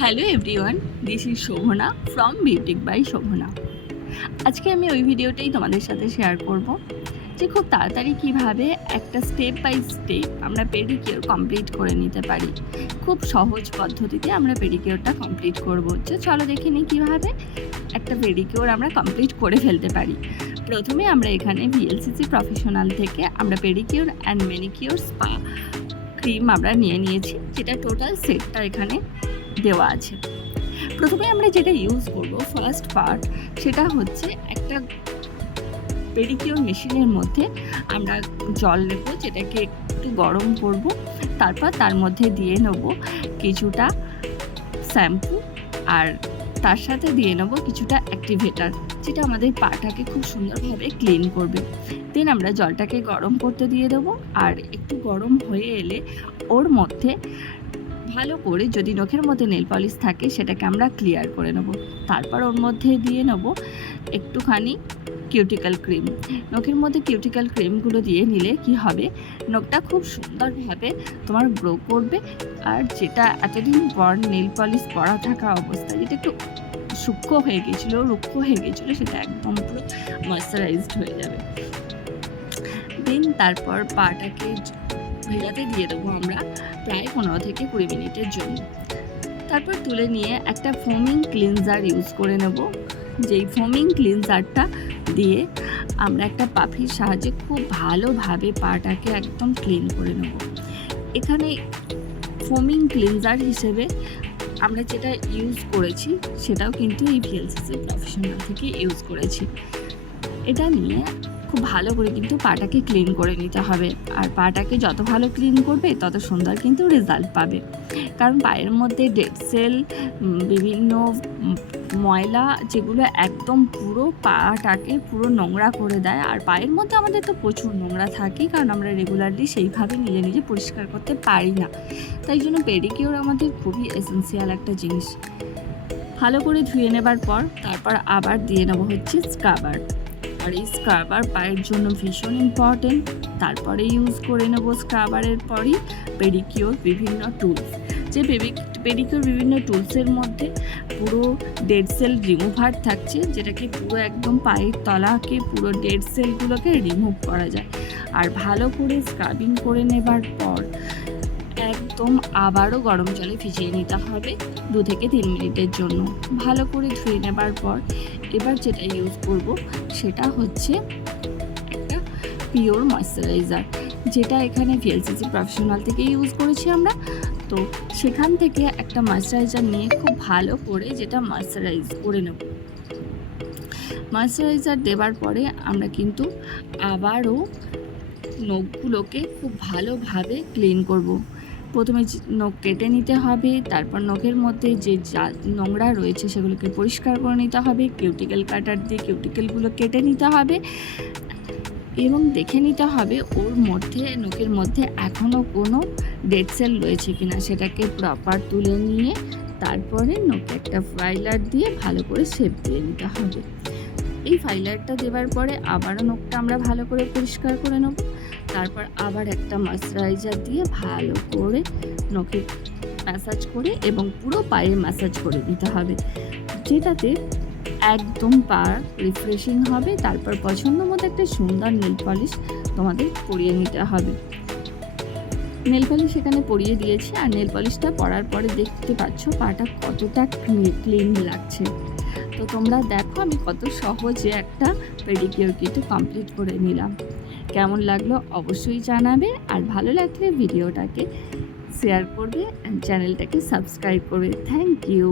Hello everyone, this is Shobhana from boutique by Shobhana. আজকে আমি ওই ভিডিওটাই তোমাদের সাথে শেয়ার করব যে খুব তাড়াতাড়ি কীভাবে একটা স্টেপ বাই স্টেপ আমরা পেডিকিওর কমপ্লিট করে নিতে পারি। খুব সহজ পদ্ধতিতে আমরা পেডিকিওরটা কমপ্লিট করব। যে চলো দেখে নিই কীভাবে একটা পেডিকিওর আমরা কমপ্লিট করে ফেলতে পারি। প্রথমে আমরা এখানে ভিএলসিসি প্রফেশনাল থেকে আমরা pedicure and manicure spa cream আমরা নিয়ে নিয়েছি, যেটা টোটাল সেটটা এখানে দেওয়া আছে। প্রথমে আমরা যেটা ইউজ করব ফার্স্ট পার্ট সেটা হচ্ছে একটা পেডিকিওর মেশিনের মধ্যে আমরা জল নেব, যেটাকে একটু গরম করব। তারপর তার মধ্যে দিয়ে নেব কিছুটা শ্যাম্পু আর তার সাথে দিয়ে নেব কিছুটা অ্যাক্টিভেটার যেটা আমাদের পাটাকে খুব সুন্দরভাবে ক্লিন করবে। দেন আমরা জলটাকে গরম করতে দিয়ে দেবো আর একটু গরম হয়ে এলে ওর মধ্যে ভালো করে যদি নখের মধ্যে নেল পলিশ থাকে, সেটাকে আমরা ক্লিয়ার করে নেব। তারপর ওর মধ্যে দিয়ে নেব একটুখানি কিউটিক্যাল ক্রিম নখের মধ্যে কিউটিক্যাল ক্রিমগুলো দিয়ে নিলে কি হবে? নখটা খুব সুন্দরভাবে তোমার গ্রো করবে। আর যেটা এতদিন পর নেল পলিশ পরা থাকা অবস্থায়, যেটা একটু সূক্ষ্ম হয়ে গেছিল, রুক্ষ হয়ে গেছিল, সেটা একদম পুরো ময়শ্চারাইজড হয়ে যাবে। দেন তারপর পাটাকে ভেজাতে দিয়ে দেবো আমরা। প্রায় পনেরো থেকে কুড়ি মিনিটের জন্য। তারপর তুলে নিয়ে একটা ফোমিং ক্লিনজার ইউজ করে নেব। যেই ফোমিং ক্লিনজারটা দিয়ে আমরা একটা পাফির সাহায্যে খুব ভালোভাবে পাটাকে একদম ক্লিন করে নেব। এখানে ফোমিং ক্লিনজার হিসেবে আমরা যেটা ইউজ করেছি, সেটাও কিন্তু এই ভিএলসিসি প্রফেশনাল থেকে ইউজ করেছি। এটা নিয়ে খুব ভালো করে কিন্তু পাটাকে ক্লিন করে নিতে হবে। আর পাটাকে যত ভালো ক্লিন করবে, তত সুন্দর কিন্তু রেজাল্ট পাবে। কারণ পায়ের মধ্যে ডেড সেল বিভিন্ন ময়লা যেগুলো একদম পুরো পাটাকে পুরো নোংরা করে দেয়। আর পায়ের মধ্যে আমাদের তো প্রচুর নোংরা থাকে, কারণ আমরা রেগুলারলি সেইভাবে নিজে নিজে পরিষ্কার করতে পারি না। তাই জন্য পেডিকিওর আমাদের খুবই এসেন্সিয়াল একটা জিনিস। ভালো করে ধুয়ে নেবার পর, তারপর আবার দিয়ে নেব হচ্ছে স্ক্রাবার আর এই স্ক্রাবার পায়ের জন্য ভীষণ ইম্পর্টেন্ট তারপরে ইউজ করে নেব স্ক্রাবারের পরই পেডিকিওর বিভিন্ন টুলস যে বেবি পেডিকিওর বিভিন্ন টুলসের মধ্যে পুরো ডেড সেল রিমুভার থাকছে, যেটাকে পুরো একদম পায়ের তলাকে পুরো ডেড সেলগুলোকে রিমুভ করা যায়। আর ভালো করে স্ক্রাবিং করে নেবার পর একদম আবারও গরম জলে ভিজিয়ে নিতে হবে দু থেকে তিন মিনিটের জন্য। ভালো করে ধুয়ে নেবার পর এবার যেটা ইউজ করব সেটা হচ্ছে একটা পিওর ময়শ্চারাইজার যেটা এখানে ভিএলসিসি প্রফেশনাল থেকে ইউজ করেছি আমরা। তো সেখান থেকে একটা ময়শ্চারাইজার নিয়ে খুব ভালো করে যেটা ময়শ্চারাইজ করে নেব। ময়শ্চারাইজার দেবার পরে আমরা কিন্তু আবারও নখগুলোকে খুব ভালোভাবে ক্লিন করব। প্রথমে নখ কেটে নিতে হবে, তারপর নখের মধ্যে যে নোংরা রয়েছে সেগুলোকে পরিষ্কার করে নিতে হবে, কিউটিক্যাল কাটার দিয়ে কিউটিক্যালগুলো কেটে নিতে হবে এবং দেখে নিতে হবে ওর মধ্যে, নখের মধ্যে এখনও কোনো ডেড সেল রয়েছে কিনা সেটাকে প্রপার তুলে নিয়ে তারপরে নখে একটা ফাইলার দিয়ে ভালো করে শেপ দিয়ে নিতে হবে। এই ফাইলারটা দেওয়ার পরে আবারও নখটা আমরা ভালো করে পরিষ্কার করে নেব। তারপর আবার একটা ময়শ্চারাইজার দিয়ে ভালো করে নখে ম্যাসাজ করে এবং পুরো পায়ে ম্যাসাজ করে দিতে হবে। যেটাতে একদম পা রিফ্রেশিং হবে, তারপর পছন্দ মতো একটা সুন্দর নেল পলিশ তোমাদের পরিয়ে নিতে হবে। নেল পলিশ এখানে পরিয়ে দিয়েছি আর নেল পলিশটা পরার পরে দেখতে পাচ্ছ পাটা কতটা ক্লিন লাগছে। তো তোমরা দেখো আমি কত সহজে একটা পেডিকিওর কিন্তু কমপ্লিট করে নিলাম। কেমন লাগল অবশ্যই জানাবে আর ভালো লাগলে ভিডিওটাকে শেয়ার করবে অ্যান্ড চ্যানেলটাকে সাবস্ক্রাইব করবে। Thank you